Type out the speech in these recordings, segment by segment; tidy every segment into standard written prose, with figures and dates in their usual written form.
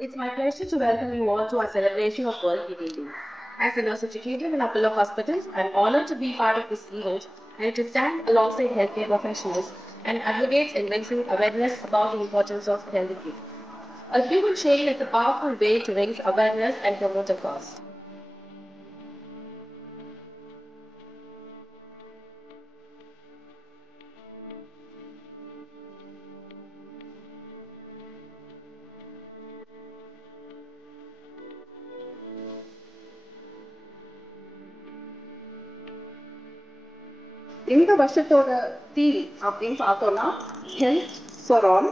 It's my pleasure to welcome you all to our celebration of World Kidney Day. As a nurse educator in Apollo Hospitals, I'm honored to be part of this event and to stand alongside healthcare professionals and advocates in raising awareness about the importance of healthy care. A human chain is a powerful way to raise awareness and promote a cause. இந்த வருஷத்தோட theme அப்படின்னு பார்த்தோம்னா health for all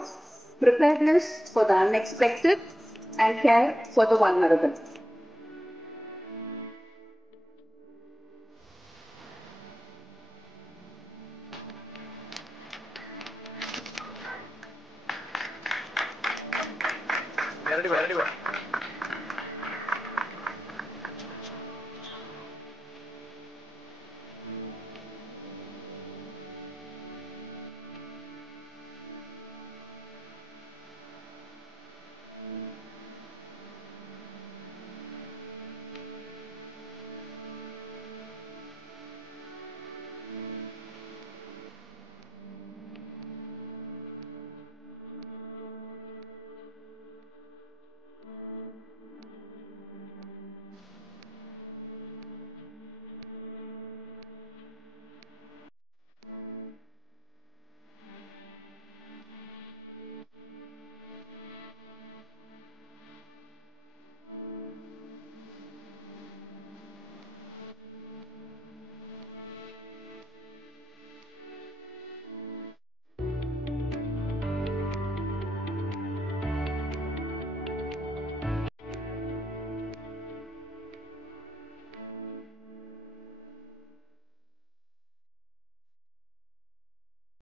preparedness for the unexpected and care for the vulnerable. Ready, ready, ready.